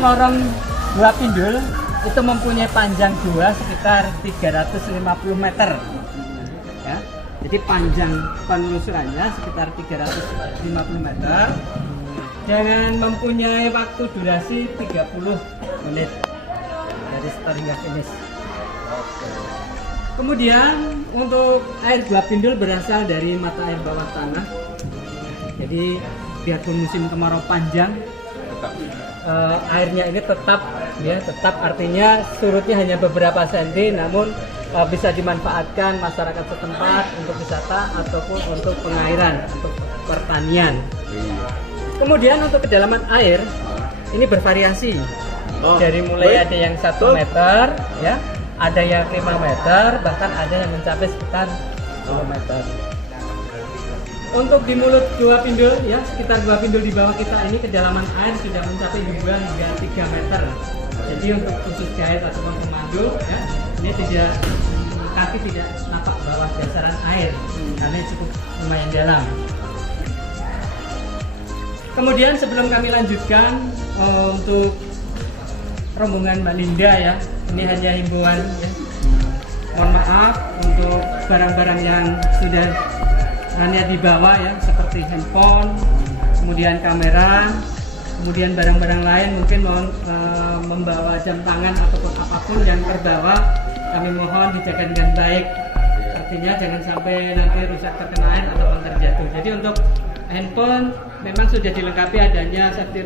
Lorong Gua Pindul itu mempunyai panjang gua sekitar 350 meter. Ya. Jadi panjang penelusurannya sekitar 350 meter dengan mempunyai waktu durasi 30 menit dari start hingga finish. Kemudian untuk air Gua Pindul berasal dari mata air bawah tanah. Jadi biarpun musim kemarau panjang, airnya ini tetap artinya surutnya hanya beberapa senti, namun bisa dimanfaatkan masyarakat setempat untuk wisata ataupun untuk pengairan, untuk pertanian. Kemudian untuk kedalaman air ini bervariasi, dari mulai ada yang 1 meter, ya, ada yang 5 meter, bahkan ada yang mencapai sekitar 10 meter. Untuk di mulut Gua Pindul, ya, sekitar Gua Pindul di bawah kita ini kedalaman air sudah mencapai 2 hingga 3 meter. Jadi untuk khusus guide ataupun pemandu, ya, ini kaki tidak napak bawah dasaran air karena cukup lumayan dalam. Kemudian sebelum kami lanjutkan untuk rombongan Mbak Linda, ya, ini hanya himbauan, ya. Mohon maaf untuk barang-barang yang sudah hanya dibawa, ya, seperti handphone, kemudian kamera, kemudian barang-barang lain mungkin membawa jam tangan ataupun apapun yang terbawa, kami mohon dijaga dengan baik. Artinya jangan sampai nanti rusak terkena air ataupun terjatuh. Jadi untuk handphone memang sudah dilengkapi adanya safety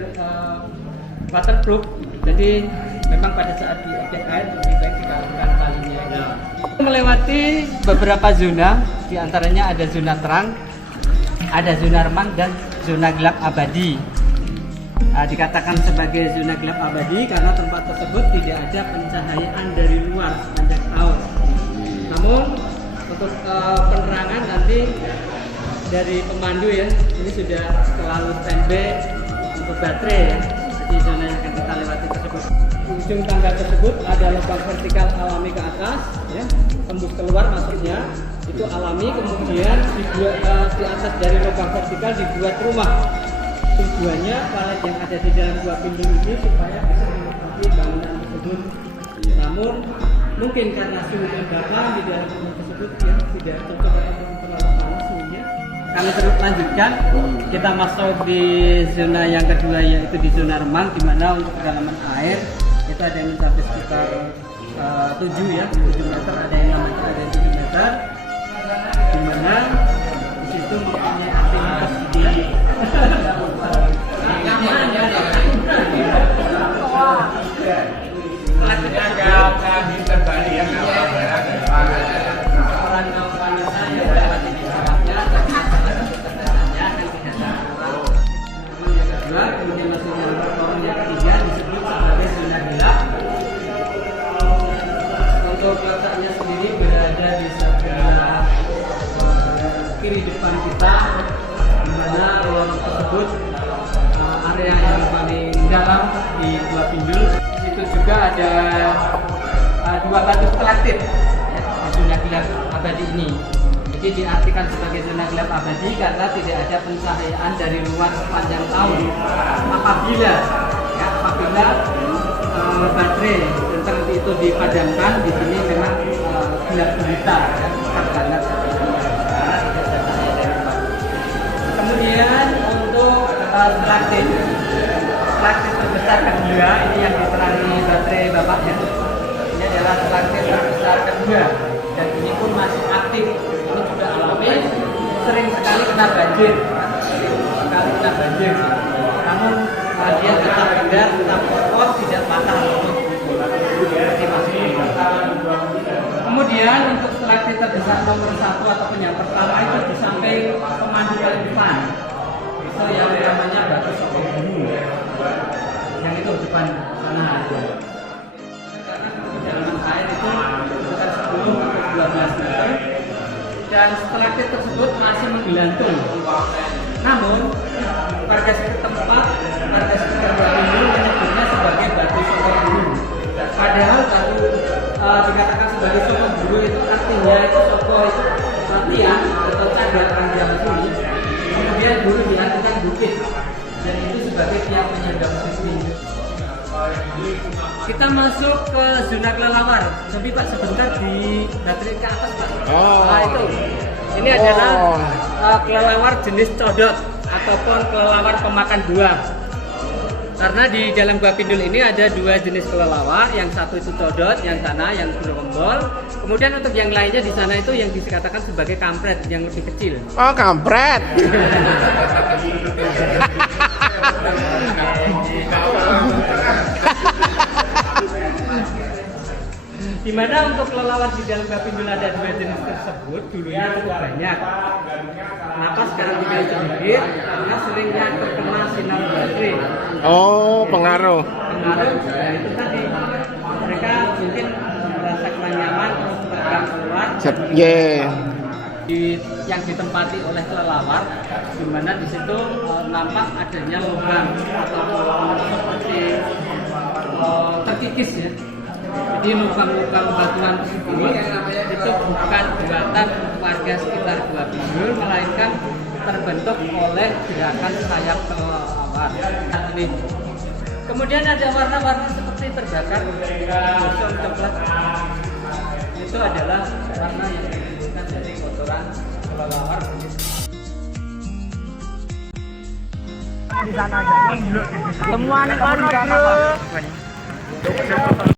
waterproof. Jadi memang pada saat di objek air lebih baik dilakukan talinya. Melewati beberapa zona, diantaranya ada zona terang, ada zona remang dan zona gelap abadi. Dikatakan sebagai zona gelap abadi karena tempat tersebut tidak ada pencahayaan dari luar sepanjang tahun. Namun untuk penerangan nanti dari pemandu, ya, ini sudah selalu standby untuk baterai, ya, di zona yang akan kita lewati tersebut. Ujung tangga tersebut ada lubang vertikal alami ke atas, ya, tembus keluar maksudnya itu alami. Kemudian di atas dari lubang vertikal dibuat rumah. Tujuannya palet yang ada di dalam Gua Pindul ini supaya bisa menikmati bangunan tersebut. Namun mungkin karena suhu tembakan di dalam rumah tersebut, ya, tidak cocok untuk terlalu panas suhunya. Kami terus lanjutkan, kita masuk di zona yang kedua, yaitu di zona remang, di mana untuk kedalaman air itu ada yang mencapai sekitar 7 meter, ada yang 6 meter, ada yang 7 meter, di mana di situ mempunyai aktivitas di kemudian masuk lorong yang ketiga disebut sebagai zona gelap. Untuk letaknya sendiri berada di sebelah kiri depan kita, di mana lorong tersebut area yang paling dalam di Gua Pindul. Di situ juga ada 2 batu stalaktit, ya, di zona gelap abadi ini. Jadi diartikan sebagai zona gelap abadi karena tidak ada pencahayaan dari luar sepanjang tahun. Apabila baterai internet itu dipadamkan, di sini memang gelap gulita, ya, banget. Karena tidak ada cahaya dari luar. Kemudian untuk stalaktit terbesar kedua, ini yang diterangi baterai bapaknya. Ini adalah stalaktit terbesar kedua dan ini pun masih aktif. Ini juga alami, sering sekali kena banjir, namun dia tetap indah, tetap kokoh, tidak patah. Kemudian untuk stalaktit terbesar nomor 1 ataupun yang pertama itu di samping pemandu paling depan, itu yang namanya batu sokong biru, yang itu depan sana. Kedalaman air itu sekitar 10 atau 12 meter. Dan stalaktit tersebut masih menggelantung. Namun warga setempat, warga sekitar Gua Pindul menyebutnya sebagai batu sokong biru. Padahal batu dikatakan sebagai sokong biru itu artinya itu soko itu latihan atau cagar orang Jawa Suli. Kemudian biru diartikan bukit, dan itu sebagai tiang penyangga musim dingin. Kita masuk ke zona kelelawar. Tapi Pak sebentar di baterai ke atas Pak. Nah itu. Ini adalah kelelawar jenis codot ataupun kelelawar pemakan buah. Karena di dalam Gua Pindul ini ada dua jenis kelelawar, yang satu itu codot, yang sana yang gerombol. Kemudian untuk yang lainnya di sana itu yang dikatakan sebagai kampret yang lebih kecil. Oh, kampret. Di mana untuk kelelawar di dalam Gua Pindul ada dua jenis tersebut dulunya cukup banyak. Kenapa sekarang tinggal sedikit? Karena seringnya terkena sinar baterai. Oh, pengaruh. Pengaruh, ya itu tadi mereka mungkin merasa kurang nyaman terus terbang keluar. Yang ditempati oleh kelelawar, di mana di situ nampak adanya lubang atau seperti terkikis ya. Jadi lubang-lubang batuan tersebut itu bukan buatan warga sekitar Gua Pindul, melainkan terbentuk oleh gerakan sayap kelelawar. Ini. Kemudian ada warna-warna seperti terbakar, gosong coklat. Itu adalah warna yang ditimbulkan dari kotoran kelelawar. Di sana aja. Semua anak